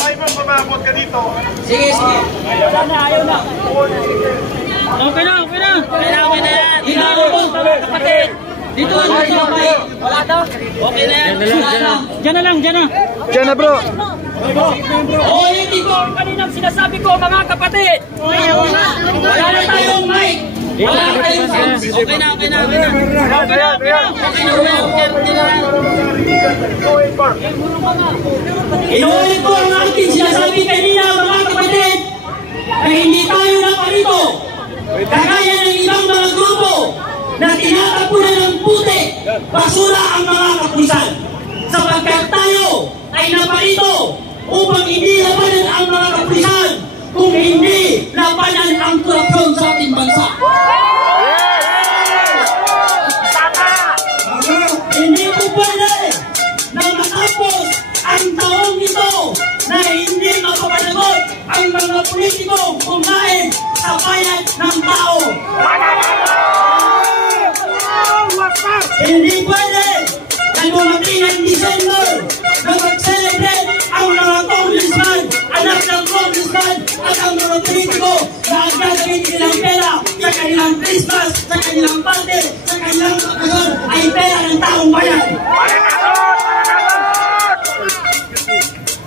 Ay, mamamabot ka dito. Sige, sige. Ayaw na, ayaw na. Okay na, okay na. Okay na yan. Dito ako po, kapatid. Dito ako po. Wala daw. Okay na yan. Diyan na lang, diyan na. Diyan na bro. Oo, hindi ko kanina sinasabi ko mga kapatid. Wala na tayong mic. Wala na tayong sound. Okay na, okay na, okay na. Okay na, okay na. Okay na, inuulit ko ang aking sinasabi kanina mga kapatid na hindi tayo naparito. Kagaya ng ibang mga grupo na tinatapunan ng putik, basura ang mga kapulisan. Sapagkat tayo ay naparito upang hindi labanan ang mga kapulisan kung hindi labanan ang korupsyon sa ating bansa. Hindi po pwede na matapos ang taong ito na hindi mapapanagot ang mga politikong kumain sa bayan ng tao. Hindi pwede na dumating ang December na mag-celebrate ang mga congressman, anak ng congressman at ang mga politiko na ang gagawin nilang pera sa kanilang Christmas, sa kanilang party, sa kanilang bakasyon ay pera ng taong bayan.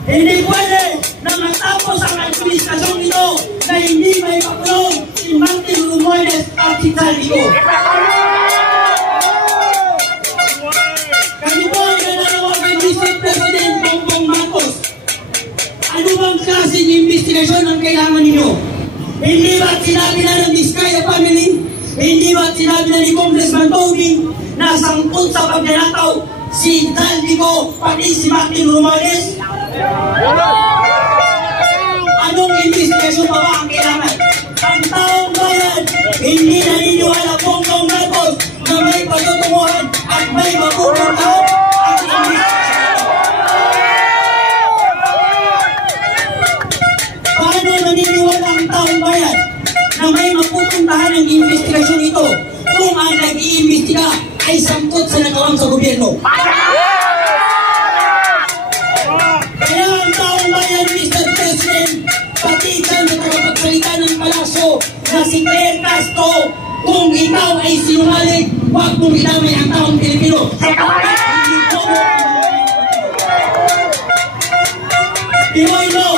Hindi pwede na matapos ang administrasyong ito na hindi may pakulong si Martin Romualdez at si Saldico. Kami po ang nananawa kay Mr. President Bongbong Marcos. Ano bang klaseng investigasyon ang kailangan ninyo? Hindi ba't sinabi na ng Vizcaya family? Hindi ba't sinabi na ni Congressman Tobing na sangkot sa pagnanakaw si Saldico pati si Martin Romualdez? Anong investigasyon pa ba ang kailangan? Ang taong bayan, hindi naniniwala Bongbong Marcos na may patutunguhan at may mapupuntahan ang investigasyon. Paano naniniwala ang taong bayan na may mapupuntahan ang investigasyon ito kung ang nag-iimbestiga ay sangkot sa nagawang sa gobyerno? Kaya ang taong bayan, Mr. President, pati dyan sa tagapagsalita ng palasyo na si Claire Castro, kung ikaw ay sinungaling, huwag mong idamay ang taong Pilipino. Pinoy mo,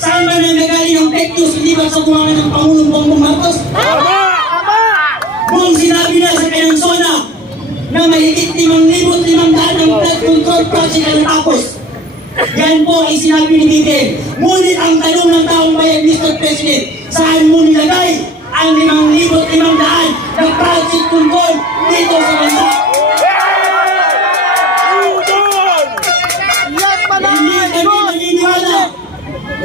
saan ba nang nagaling ang fake news, hindi ba sa buwangan ng Pangulong Bongbong Marcos? Kung sinabi na sa kanyang zona na mahigit 5,500 ang flood control project ang tapos, yan po ay sinabi ni Miguel. Ngunit ang tanong ng taong bayan, Mr. President, saan mo nilagay ang 5,500 na project control dito sa bansa? Hindi kami maniniwala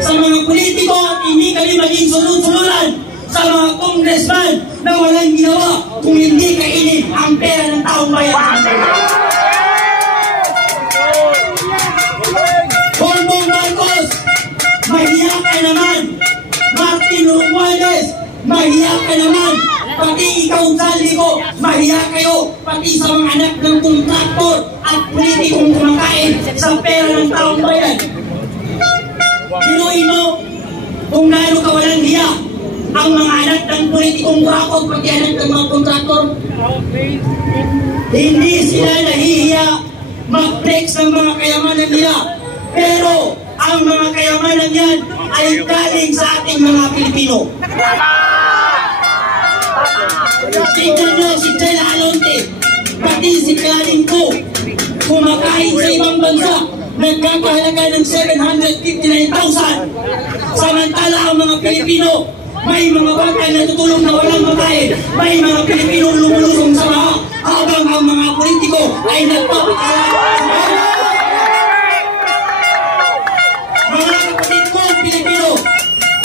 sa mga politiko at hindi kami maging sunod-sunuran sa mga congressman na walang ginawa kung hindi kainin ang pera ng taong bayan. Bongbong Marcos, mahiya ka naman. Martin Romualdez, mahiya ka naman. Pati ikaw, Saldico, mahiya kayo. Pati sa mga anak ng kontraktor at politikong kumakain sa pera ng taong bayan. Hinuin mo kung gaano ka walang hiya ang mga anak ng politikong kurakot pati anak ng mga kontraktor. Hindi sila nahihiya mag-flex ng mga kayamanan nila. Pero ang mga kayamanan yan ay galing sa ating mga Pilipino. Tignan nyo si Chela Alonte, pati si Karin ko, kumakain sa ibang bansa, nagkakahalaga ng 759,000. Samantala ang mga Pilipino, may mga bangkay na tutulong na walang makain, may mga Pilipino lumulusong sa mga habang ang mga politiko ay nagpapakain. Mga kapatid ko, Pilipino,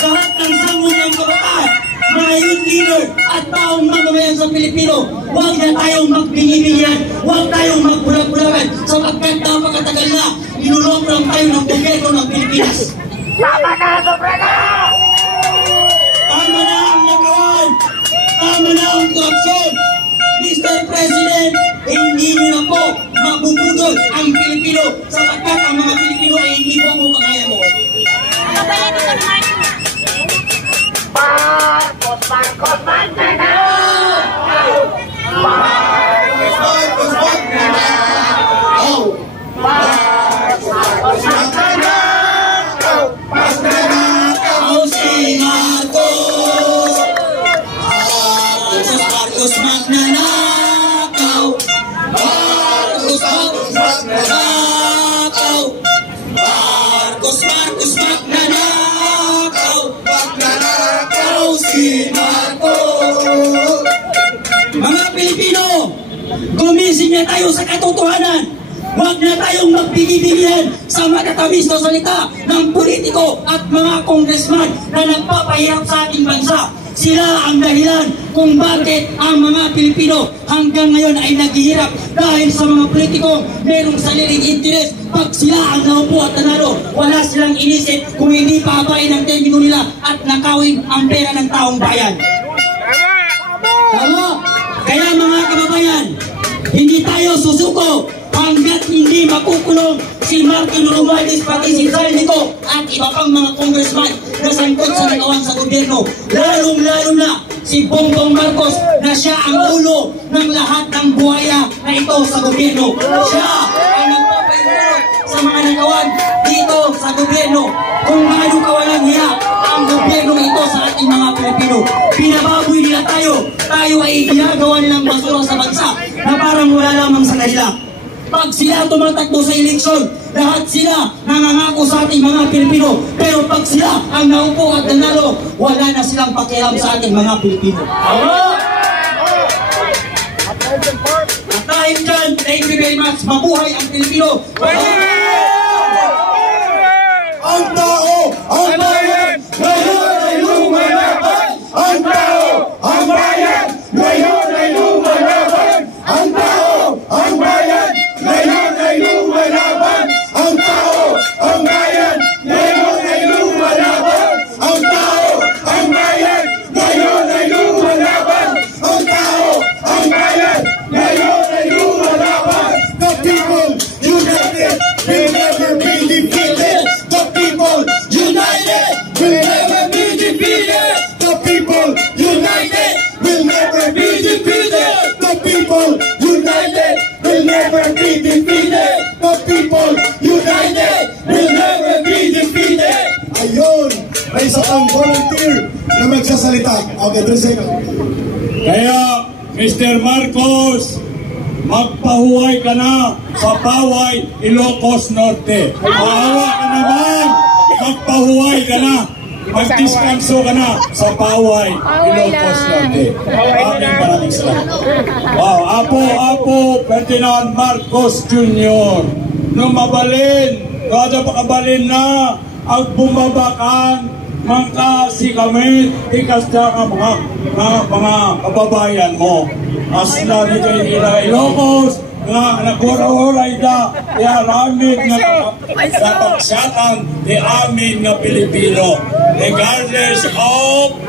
lahat ng sanggol ng kabataan, mga youth leader at taong mamamayan sa Pilipino, huwag na tayong magbingi-bingihan, huwag tayong magbulag-bulagan sapagkat napakatagal na inulong lang tayo ng gobyerno ng Pilipinas. Tama na, Sobrana! Tama na ang nagawan! Tama na ang korupsyon! Mr. President, hindi nyo na po mabubudol ang Pilipino sapagkat ang mga Pilipino ay hindi mo kagaya mo. Marcos, Marcos, Magnanakaw! Marcos, Marcos, Magnanakaw! Marcos, Magnanakaw! Magnanakaw si Marcos! Marcos, Magnanakaw! Marcos, Marcos, Magnanakaw! Marcos, Marcos, Magnanakaw! Magnanakaw si Marcos! Mga Pilipino, gumising na tayo sa katotohanan. Huwag na tayong magbigibilihan sa matatamis na salita ng politiko at mga congressman na nagpapahirap sa ating bansa. Sila ang dahilan kung bakit ang mga Pilipino hanggang ngayon ay naghihirap dahil sa mga politiko merong sariling interes. Pag sila ang naupo at nanalo, wala silang inisip kung hindi papain ang termino nila at nakawin ang pera ng taong bayan. Tama! Kaya mga kababayan, hindi tayo susuko hanggat hindi makukulong si Martin Romualdez pati si Saldico at iba pang mga congressman na sangkot sa nagawan sa gobyerno. Lalong-lalo na si Bongbong Marcos na siya ang ulo ng lahat ng buhaya na ito sa gobyerno. Siya ang nagpapahintulot sa mga nagawan dito sa gobyerno. Kung gaano kawalang hiya ang gobyerno ito sa ating mga Pilipino. Pinababoy nila tayo. Tayo ay ginagawa nilang basura sa bansa na parang wala lamang sa kanila. Pag sila tumatakbo sa eleksyon, lahat sila nangangako sa ating mga Pilipino. Pero pag sila ang naupo at nanalo, wala na silang pakialam sa ating mga Pilipino. At dahil dyan, thank you very much. Mabuhay ang Pilipino. ang tao, ang bayan, ngayon ay lumalaban! Ang tao, ang bayan, ngayon ay lumalaban! Ang tao, ang bayan, ngayon ay lumalaban! Ang tao, ang bayan, ngayon ay lumalaban! Ang tao, ang bayan, ngayon ay lumalaban! Ang tao, ang bayan, ngayon ay lumalaban! The people united will never be defeated! The people united will never be defeated! The people united will never be defeated! The people united will never be defeated! The people united will never be defeated! Ayun! May isa pang volunteer na magsasalita. Okay, 3 seconds. Kaya, Mr. Marcos, magpahuway ka na sa Paway, Ilocos Norte. Maawa ka naman, magpahuway ka na. Magdiskanso ka na sa Paway, Ilocos Norte. Maraming salamat. Wow, Apo Ferdinand Marcos Jr. Nung mabalin, kada pakabalin na, ang bumabakan, mangkasi kami, ikas na ang mga kababayan mo. Asla ni Kainila Ilocos, nga nagura-uray da, amin nga pagsatan, amin nga Pilipino. Regardless of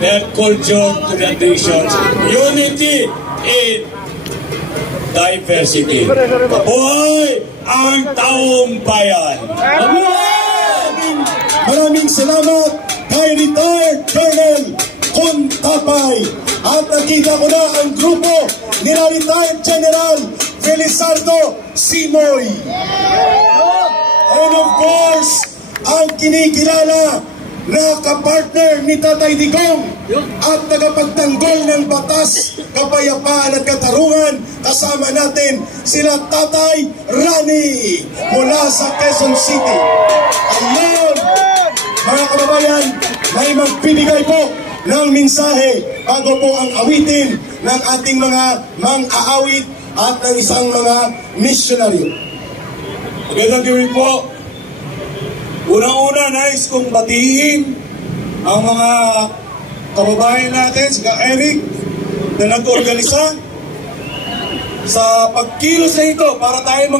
their culture, traditions, unity in diversity. Mabuhay ang taong bayan! Maraming salamat kay retired Colonel Contapay. At nakita ko na ang grupo ni retired General Felizardo Simoy. And of course, ang kinikilala na kapartner ni Tatay Digong at tagapagtanggol ng batas, kapayapaan at katarungan, kasama natin sila Tatay Rani mula sa Quezon City. Ayun, mga kababayan, may magbibigay po ng mensahe bago po ang awitin ng ating mga mang-aawit at ng isang mga missionary. Magandang gabi po. Unang-una, nais kong batiin ang mga kababayan natin, si Eric, na nag-organisa sa pagkilos na ito para tayo